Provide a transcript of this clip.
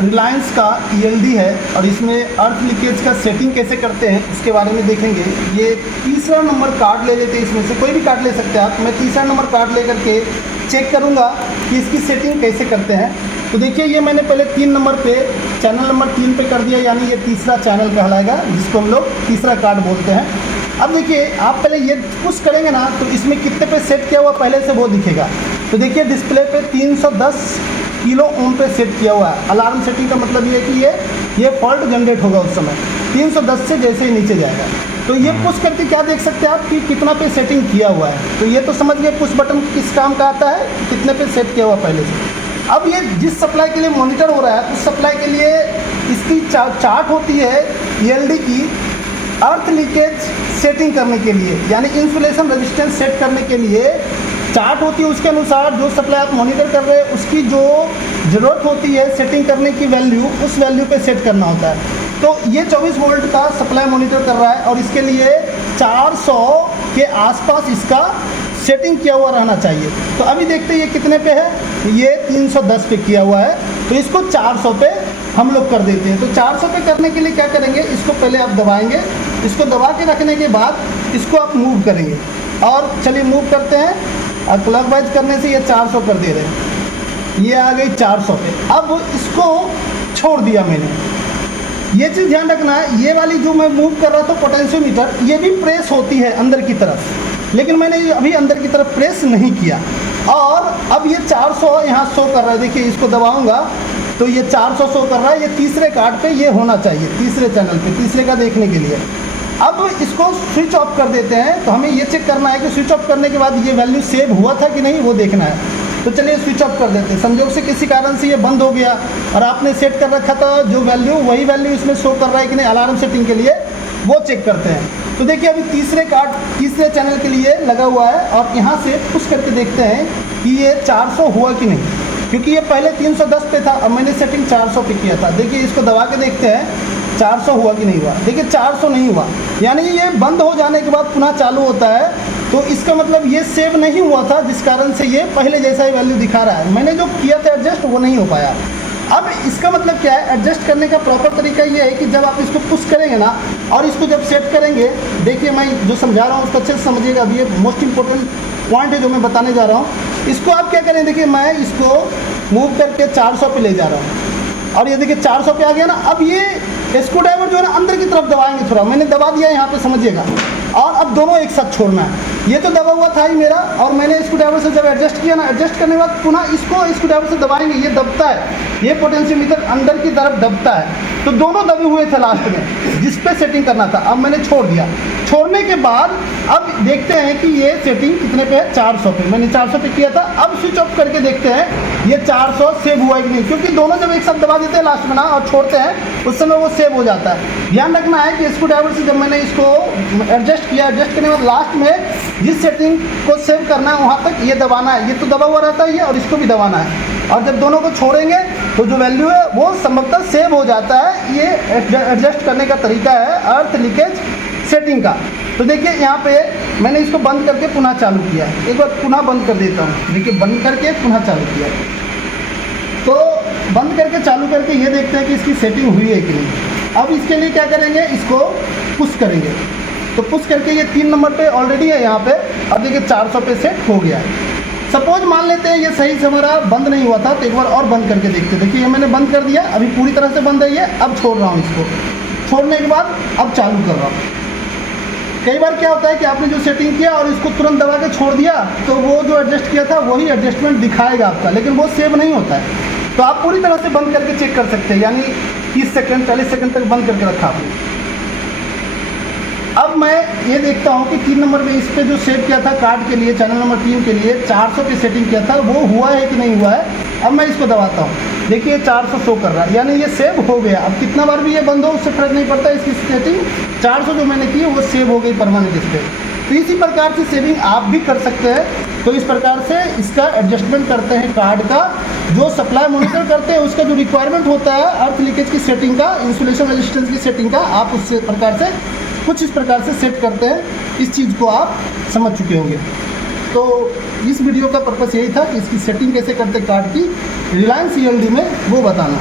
रिलायंस का ELD है और इसमें अर्थ लीकेज का सेटिंग कैसे करते हैं इसके बारे में देखेंगे। ये तीसरा नंबर कार्ड ले लेते हैं, इसमें से कोई भी कार्ड ले सकते हैं आप। मैं तीसरा नंबर कार्ड ले करके चेक करूँगा कि इसकी सेटिंग कैसे करते हैं। तो देखिए ये मैंने पहले 3 नंबर पे चैनल नंबर 3 पे कर दिया, यानी ये तीसरा चैनल कहलाएगा जिसको हम लोग तीसरा कार्ड बोलते हैं। अब देखिए आप पहले ये पुश करेंगे ना तो इसमें कितने पे सेट किया हुआ पहले से वो दिखेगा। तो देखिए डिस्प्ले पे 310 किलो ओम पे सेट किया हुआ है। अलार्म सेटिंग का मतलब ये है कि ये फॉल्ट जनरेट होगा उस समय 310 से जैसे ही नीचे जाएगा। तो ये पुश करके क्या देख सकते हैं आप कि कितना पे सेटिंग किया हुआ है। तो ये तो समझ गए पुश बटन किस काम का आता है, कितने पे सेट किया हुआ पहले से। अब ये जिस सप्लाई के लिए मॉनिटर हो रहा है उस सप्लाई के लिए इसकी चार्ट होती है ELD की अर्थ लीकेज सेटिंग करने के लिए, यानी इंसुलेशन रेजिस्टेंस सेट करने के लिए चार्ट होती है। उसके अनुसार जो सप्लाई आप मॉनिटर कर रहे हैं उसकी जो ज़रूरत होती है सेटिंग करने की वैल्यू, उस वैल्यू पे सेट करना होता है। तो ये 24 वोल्ट का सप्लाई मॉनिटर कर रहा है और इसके लिए 400 के आसपास इसका सेटिंग किया हुआ रहना चाहिए। तो अभी देखते हैं ये कितने पे है, ये 310 पे किया हुआ है। तो इसको 400 पे हम लोग कर देते हैं। तो 400 पे करने के लिए क्या करेंगे, इसको पहले आप दबाएंगे, इसको दबा के रखने के बाद इसको आप मूव करेंगे। और चलिए मूव करते हैं, और क्लॉकवाइज करने से ये 400 कर दे रहे हैं, ये आ गई 400 पे। अब इसको छोड़ दिया मैंने। ये चीज़ ध्यान रखना है, ये वाली जो मैं मूव कर रहा था पोटेंशियोमीटर, ये भी प्रेस होती है अंदर की तरफ, लेकिन मैंने ये अभी अंदर की तरफ प्रेस नहीं किया। और अब ये 400 यहाँ शो कर रहा है, देखिए इसको दबाऊंगा तो ये 400 शो कर रहा है। ये तीसरे कार्ड पे ये होना चाहिए, तीसरे चैनल पे, तीसरे का देखने के लिए। अब इसको स्विच ऑफ कर देते हैं। तो हमें ये चेक करना है कि स्विच ऑफ करने के बाद ये वैल्यू सेव हुआ था कि नहीं, वो देखना है। तो चलिए स्विच ऑफ कर देते हैं। संयोग से किसी कारण से ये बंद हो गया और आपने सेट कर रखा था जो वैल्यू, वही वैल्यू इसमें शो कर रहा है कि नहीं अलार्म सेटिंग के लिए, वो चेक करते हैं। तो देखिए अभी तीसरे कार्ड तीसरे चैनल के लिए लगा हुआ है और यहाँ से पुश करके देखते हैं कि ये 400 हुआ कि नहीं, क्योंकि ये पहले 310 पे था, अब मैंने सेटिंग 400 पे किया था। देखिए इसको दबा के देखते हैं 400 हुआ कि नहीं हुआ। देखिए 400 नहीं हुआ, यानी ये बंद हो जाने के बाद पुनः चालू होता है। तो इसका मतलब ये सेव नहीं हुआ था, जिस कारण से ये पहले जैसा ही वैल्यू दिखा रहा है। मैंने जो किया था एडजस्ट, वो नहीं हो पाया। अब इसका मतलब क्या है, एडजस्ट करने का प्रॉपर तरीका ये है कि जब आप इसको पुश करेंगे ना और इसको जब सेट करेंगे, देखिए मैं जो समझा रहा हूँ उसको अच्छे से समझिएगा। अभी ये मोस्ट इंपॉर्टेंट पॉइंट है जो मैं बताने जा रहा हूँ। इसको आप क्या करें, देखिए मैं इसको मूव करके 400 पे ले जा रहा हूँ और ये देखिए 400 पे आ गया ना। अब ये स्क्रू ड्राइवर जो है ना अंदर की तरफ दबाएंगे, थोड़ा मैंने दबा दिया यहाँ पे, समझिएगा। और अब दोनों एक साथ छोड़ना है। ये तो दबा हुआ था ही मेरा, और मैंने स्क्रू ड्राइवर से जब एडजस्ट किया ना, एडजस्ट करने के बाद पुनः इसको स्क्रू ड्राइवर से दबाएंगे, ये दबता है, ये पोटेंशियोमीटर अंदर की तरफ दबता है। तो दोनों दबे हुए थे लास्ट में, जिस पे सेटिंग करना था। अब मैंने छोड़ दिया। छोड़ने के बाद अब देखते हैं कि ये सेटिंग कितने पे है, 400 पे। मैंने 400 पे किया था। अब स्विच ऑफ करके देखते हैं ये 400 सेव हुआ है कि नहीं, क्योंकि दोनों जब एक साथ दबा देते हैं लास्ट में ना और छोड़ते हैं, उस समय वो सेव हो जाता है। ध्यान रखना है कि स्क्रू ड्राइवर से जब मैंने इसको एडजस्ट किया, एडजस्ट करने के बाद लास्ट में जिस सेटिंग को सेव करना है वहाँ तक ये दबाना है। ये तो दबा हुआ रहता है ये, और इसको भी दबाना है। और जब दोनों को छोड़ेंगे तो जो वैल्यू है वो संभवतः सेव हो जाता है। ये एडजस्ट करने का तरीका है अर्थ लीकेज सेटिंग का। तो देखिए यहाँ पे मैंने इसको बंद करके पुनः चालू किया है। एक बार पुनः बंद कर देता हूँ। देखिए बंद करके पुनः चालू किया है। तो बंद करके चालू करके ये देखते हैं कि इसकी सेटिंग हुई है कि नहीं। अब इसके लिए क्या करेंगे, इसको पुश करेंगे। तो पुश करके ये 3 नंबर पे ऑलरेडी है यहाँ पे, और देखिए 400 पे सेट हो गया है। सपोज मान लेते हैं ये सही से हमारा बंद नहीं हुआ था, तो एक बार और बंद करके देखते हैं। देखिए ये मैंने बंद कर दिया, अभी पूरी तरह से बंद है ये। अब छोड़ रहा हूँ इसको, छोड़ने के बाद अब चालू कर रहा हूँ। कई बार क्या होता है कि आपने जो सेटिंग किया और इसको तुरंत दबा के छोड़ दिया, तो वो जो एडजस्ट किया था वही एडजस्टमेंट दिखाएगा आपका, लेकिन वो सेव नहीं होता है। तो आप पूरी तरह से बंद करके चेक कर सकते हैं, यानी 30 सेकंड 40 सेकंड तक बंद करके रखा आपने। अब मैं ये देखता हूँ कि 3 नंबर पे इस पर जो सेव किया था कार्ड के लिए, चैनल नंबर 3 के लिए 400 पे सेटिंग किया था, वो हुआ है कि नहीं हुआ है। अब मैं इसको दबाता हूँ, देखिए 400 शो कर रहा है, यानी ये सेव हो गया। अब कितना बार भी ये बंद हो उससे फर्क नहीं पड़ता, इसकी सेटिंग 400 जो मैंने की वो सेव हो गई परमानेंट इस पर। तो इसी प्रकार से सेविंग आप भी कर सकते हैं। तो इस प्रकार से इसका एडजस्टमेंट करते हैं कार्ड का, जो सप्लाई मॉनिटर करते हैं उसका जो रिक्वायरमेंट होता है अर्थ लीकेज की सेटिंग का, इंसुलेशन रेजिस्टेंस की सेटिंग का, आप उस प्रकार से कुछ इस प्रकार से सेट करते हैं। इस चीज़ को आप समझ चुके होंगे। तो इस वीडियो का पर्पस यही था कि इसकी सेटिंग कैसे करते कार्ड की रिलायंस ELD में, वो बताना।